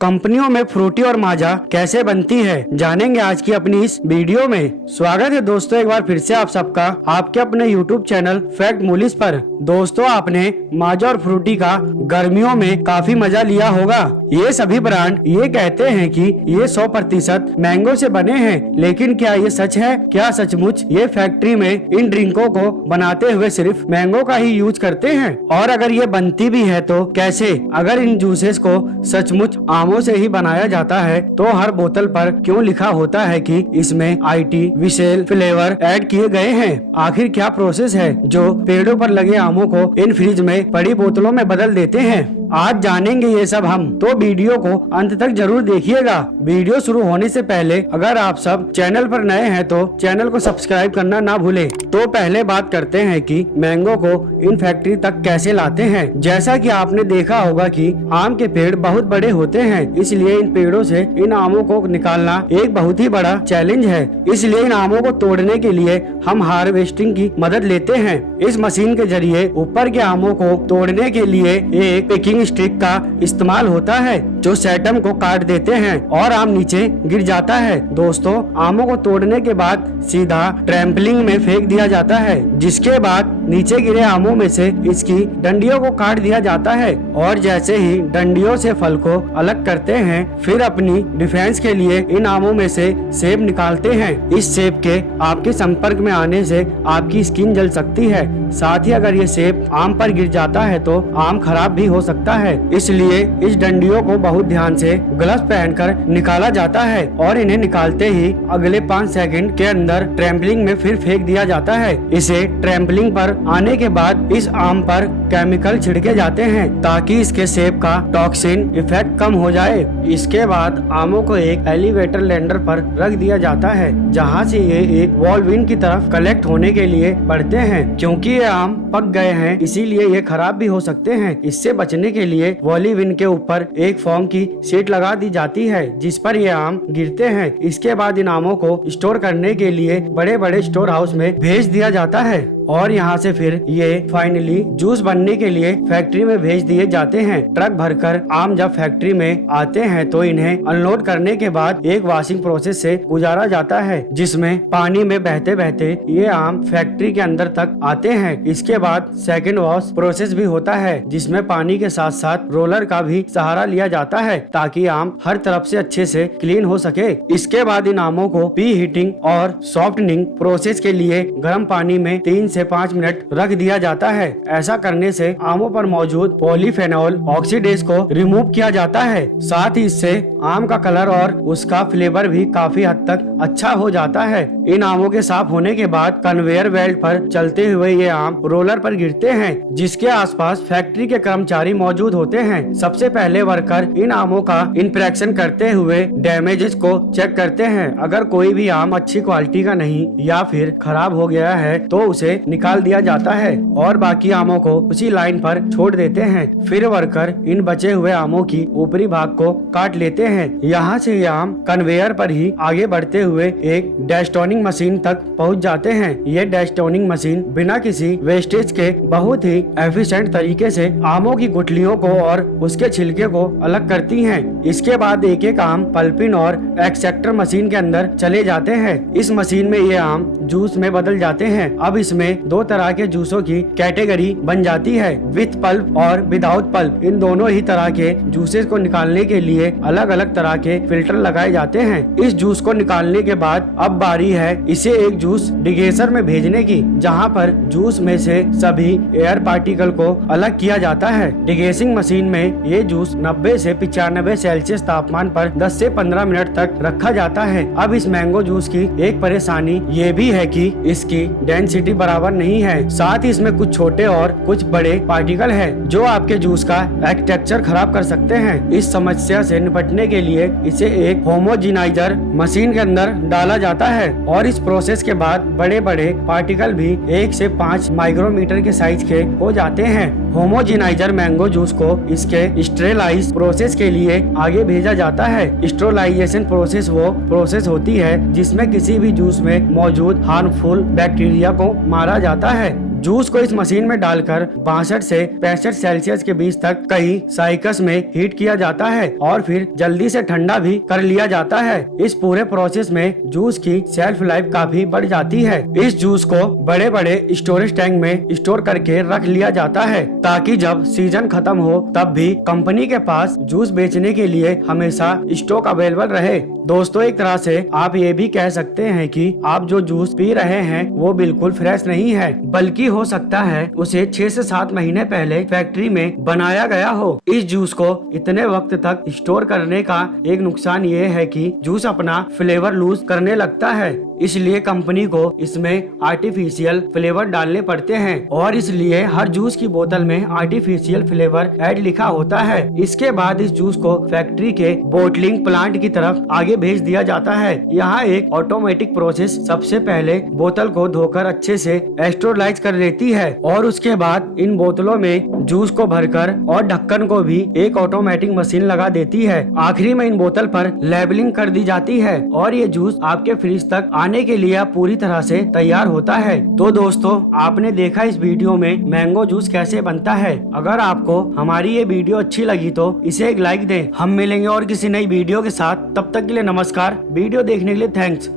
कंपनियों में फ्रूटी और माजा कैसे बनती है, जानेंगे आज की अपनी इस वीडियो में। स्वागत है दोस्तों एक बार फिर से आप सबका आपके अपने YouTube चैनल फैक्ट मूलीज पर। दोस्तों आपने माजा और फ्रूटी का गर्मियों में काफी मजा लिया होगा। ये सभी ब्रांड ये कहते हैं कि ये 100% मैंगो से बने हैं, लेकिन क्या ये सच है? क्या सचमुच ये फैक्ट्री में इन ड्रिंकों को बनाते हुए सिर्फ मैंगो का ही यूज करते हैं? और अगर ये बनती भी है तो कैसे? अगर इन जूसेस को सचमुच आमों से ही बनाया जाता है तो हर बोतल पर क्यों लिखा होता है कि इसमें आईटी विशेल फ्लेवर ऐड किए गए हैं? आखिर क्या प्रोसेस है जो पेड़ों पर लगे आमों को इन फ्रिज में पड़ी बोतलों में बदल देते हैं? आज जानेंगे ये सब हम, तो वीडियो को अंत तक जरूर देखिएगा। वीडियो शुरू होने से पहले अगर आप सब चैनल पर नए हैं तो चैनल को सब्सक्राइब करना ना भूलें। तो पहले बात करते हैं कि मैंगो को इन फैक्ट्री तक कैसे लाते हैं। जैसा कि आपने देखा होगा कि आम के पेड़ बहुत बड़े होते हैं, इसलिए इन पेड़ों से इन आमों को निकालना एक बहुत ही बड़ा चैलेंज है। इसलिए इन आमों को तोड़ने के लिए हम हार्वेस्टिंग की मदद लेते हैं। इस मशीन के जरिए ऊपर के आमों को तोड़ने के लिए एक पिकिंग स्टिक का इस्तेमाल होता है जो सेटम को काट देते हैं और आम नीचे गिर जाता है। दोस्तों आमों को तोड़ने के बाद सीधा ट्रैम्पलिंग में फेंक दिया जाता है, जिसके बाद नीचे गिरे आमों में से इसकी डंडियों को काट दिया जाता है और जैसे ही डंडियों से फल को अलग करते हैं फिर अपनी डिफेंस के लिए इन आमों में से सेब निकालते हैं। इस सेब के आपके संपर्क में आने से आपकी स्किन जल सकती है। साथ ही अगर ये सेब आम पर गिर जाता है तो आम खराब भी हो सकता है, इसलिए इस डंडियों को बहुत ध्यान से ग्लव्स पहनकर निकाला जाता है और इन्हें निकालते ही अगले 5 सेकंड के अंदर ट्रैम्पलिंग में फिर फेंक दिया जाता है। इसे ट्रैम्पलिंग पर आने के बाद इस आम पर केमिकल छिड़के जाते हैं ताकि इसके सेब का टॉक्सिन इफेक्ट कम हो जाए। इसके बाद आमों को एक एलिवेटर लैंडर पर रख दिया जाता है जहां से ये एक वॉल्विन की तरफ कलेक्ट होने के लिए बढ़ते हैं। क्योंकि ये आम पक गए हैं इसीलिए ये खराब भी हो सकते हैं। इससे बचने के लिए वॉल्विन के ऊपर एक फोम की शीट लगा दी जाती है जिस पर ये आम गिरते हैं। इसके बाद इन आमों को स्टोर करने के लिए बड़े बड़े स्टोर हाउस में भेज दिया जाता है और यहाँ से फिर ये फाइनली जूस बनने के लिए फैक्ट्री में भेज दिए जाते हैं। ट्रक भरकर आम जब फैक्ट्री में आते हैं तो इन्हें अनलोड करने के बाद एक वॉशिंग प्रोसेस से गुजारा जाता है जिसमें पानी में बहते बहते ये आम फैक्ट्री के अंदर तक आते हैं। इसके बाद सेकंड वॉश प्रोसेस भी होता है जिसमें पानी के साथ साथ रोलर का भी सहारा लिया जाता है ताकि आम हर तरफ से अच्छे से क्लीन हो सके। इसके बाद इन आमों को प्री हीटिंग और सॉफ्टनिंग प्रोसेस के लिए गर्म पानी में 3 से 5 मिनट रख दिया जाता है। ऐसा करने से आमों पर मौजूद पॉलीफेनॉल ऑक्सीडेज को रिमूव किया जाता है। साथ ही इससे आम का कलर और उसका फ्लेवर भी काफी हद तक अच्छा हो जाता है। इन आमों के साफ होने के बाद कन्वेयर बेल्ट पर चलते हुए ये आम रोलर पर गिरते हैं जिसके आसपास फैक्ट्री के कर्मचारी मौजूद होते हैं। सबसे पहले वर्कर इन आमों का इंस्पेक्शन करते हुए डैमेजेस को चेक करते हैं। अगर कोई भी आम अच्छी क्वालिटी का नहीं या फिर खराब हो गया है तो उसे निकाल दिया जाता है और बाकी आमों को उसी लाइन पर छोड़ देते हैं। फिर वर्कर इन बचे हुए आमों की ऊपरी भाग को काट लेते हैं। यहाँ से ये आम कन्वेयर पर ही आगे बढ़ते हुए एक डेस्टोनिंग मशीन तक पहुँच जाते हैं। ये डेस्टोनिंग मशीन बिना किसी वेस्टेज के बहुत ही एफिशिएंट तरीके से आमों की गुठलियों को और उसके छिलके को अलग करती हैं। इसके बाद एक एक आम पल्पिन और एक्सट्रैक्टर मशीन के अंदर चले जाते हैं। इस मशीन में ये आम जूस में बदल जाते हैं। अब इसमें 2 तरह के जूसों की कैटेगरी बन जाती है, विथ पल्प और विदाउट पल्प। इन दोनों ही तरह के जूसेस को निकालने के लिए अलग अलग तरह के फिल्टर लगाए जाते हैं। इस जूस को निकालने के बाद अब बारी है इसे एक जूस डिगेसर में भेजने की, जहां पर जूस में से सभी एयर पार्टिकल को अलग किया जाता है। डिगेसिंग मशीन में ये जूस 90 से 95 सेल्सियस तापमान पर 10 से 15 मिनट तक रखा जाता है। अब इस मैंगो जूस की एक परेशानी ये भी है कि इसकी डेंसिटी बराबर नहीं है। साथ ही इसमें कुछ छोटे और कुछ बड़े पार्टिकल है जो आपके जूस का टेक्सचर खराब कर सकते हैं। इस समस्या से निपटने के लिए इसे एक होमोजेनाइजर मशीन के अंदर डाला जाता है और इस प्रोसेस के बाद बड़े बड़े पार्टिकल भी 1 से 5 माइक्रोमीटर के साइज के हो जाते हैं। होमोजेनाइजर मैंगो जूस को इसके स्टेरलाइज प्रोसेस के लिए आगे भेजा जाता है। स्टेरलाइजेशन प्रोसेस वो प्रोसेस होती है जिसमें किसी भी जूस में मौजूद हार्मफुल बैक्टीरिया को मारा जाता है जूस को इस मशीन में डालकर 62 से 65 सेल्सियस के बीच तक कई साइकस में हीट किया जाता है और फिर जल्दी से ठंडा भी कर लिया जाता है। इस पूरे प्रोसेस में जूस की शेल्फ लाइफ काफी बढ़ जाती है। इस जूस को बड़े बड़े स्टोरेज टैंक में स्टोर करके रख लिया जाता है ताकि जब सीजन खत्म हो तब भी कंपनी के पास जूस बेचने के लिए हमेशा स्टॉक अवेलेबल रहे। दोस्तों, एक तरह से आप ये भी कह सकते हैं कि आप जो जूस पी रहे हैं वो बिल्कुल फ्रेश नहीं है, बल्कि हो सकता है उसे 6 से 7 महीने पहले फैक्ट्री में बनाया गया हो। इस जूस को इतने वक्त तक स्टोर करने का एक नुकसान ये है कि जूस अपना फ्लेवर लूज करने लगता है, इसलिए कंपनी को इसमें आर्टिफिशियल फ्लेवर डालने पड़ते हैं और इसलिए हर जूस की बोतल में आर्टिफिशियल फ्लेवर ऐड लिखा होता है। इसके बाद इस जूस को फैक्ट्री के बोटलिंग प्लांट की तरफ आगे भेज दिया जाता है। यहाँ एक ऑटोमेटिक प्रोसेस सबसे पहले बोतल को धोकर अच्छे से एस्टोरलाइज कर लेती है और उसके बाद इन बोतलों में जूस को भरकर और ढक्कन को भी एक ऑटोमेटिक मशीन लगा देती है। आखिरी में इन बोतल पर लेबलिंग कर दी जाती है और ये जूस आपके फ्रिज तक आने के लिए पूरी तरह से तैयार होता है। तो दोस्तों, आपने देखा इस वीडियो में मैंगो जूस कैसे बनता है। अगर आपको हमारी ये वीडियो अच्छी लगी तो इसे एक लाइक दें। हम मिलेंगे और किसी नई वीडियो के साथ, तब तक के लिए नमस्कार। वीडियो देखने के लिए थैंक्स।